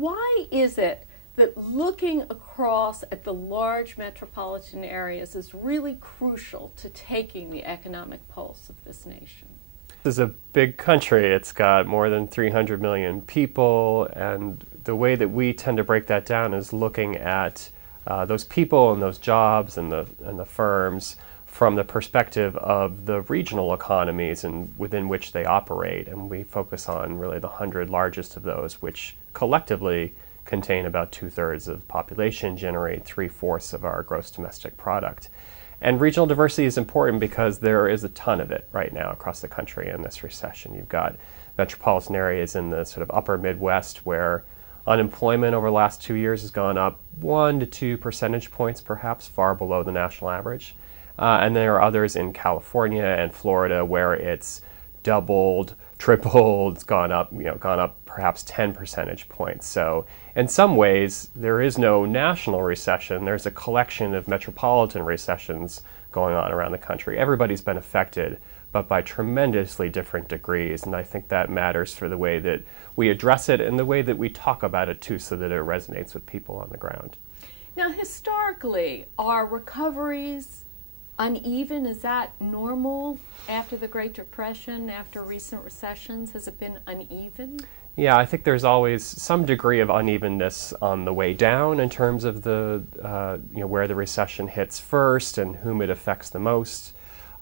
why is it that looking across at the large metropolitan areas is really crucial to taking the economic pulse of this nation? This is a big country. It's got more than 300 million people, and the way that we tend to break that down is looking at those people and those jobs and the firms from the perspective of the regional economies and within which they operate. And we focus on really the 100 largest of those, which collectively contain about 2/3 of the population, generate 3/4 of our gross domestic product. And regional diversity is important because there is a ton of it right now across the country in this recession. You've got metropolitan areas in the sort of upper Midwest where unemployment over the last 2 years has gone up 1 to 2 percentage points, perhaps far below the national average. And there are others in California and Florida where it's doubled, tripled, it's gone up perhaps 10 percentage points. So in some ways, there is no national recession. There's a collection of metropolitan recessions going on around the country. Everybody's been affected, but by tremendously different degrees. And I think that matters for the way that we address it and the way that we talk about it too, so that it resonates with people on the ground. Now, historically, are recoveries uneven? Is that normal after the Great Depression, after recent recessions? Has it been uneven? Yeah, I think there's always some degree of unevenness on the way down in terms of the where the recession hits first and whom it affects the most,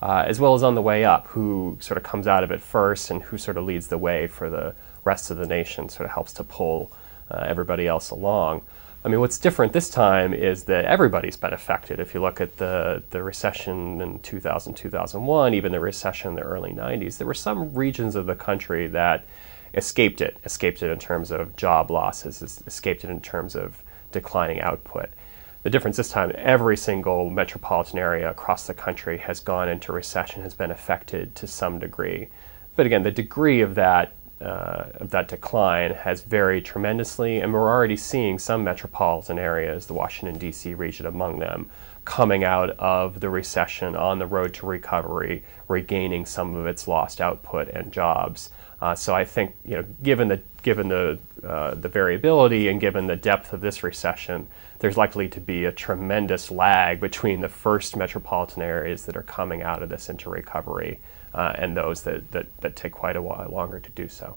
as well as on the way up, who sort of comes out of it first and who sort of leads the way for the rest of the nation, sort of helps to pull everybody else along. I mean, what's different this time is that everybody's been affected. If you look at the recession in 2000, 2001, even the recession in the early 90s, there were some regions of the country that escaped it in terms of job losses, escaped it in terms of declining output. The difference this time, every single metropolitan area across the country has gone into recession, has been affected to some degree. But again, the degree of that decline has varied tremendously, and we're already seeing some metropolitan areas, the Washington, D.C. region among them, coming out of the recession on the road to recovery, regaining some of its lost output and jobs. So I think, given the variability and given the depth of this recession, there's likely to be a tremendous lag between the first metropolitan areas that are coming out of this into recovery and those that take quite a while longer to do so.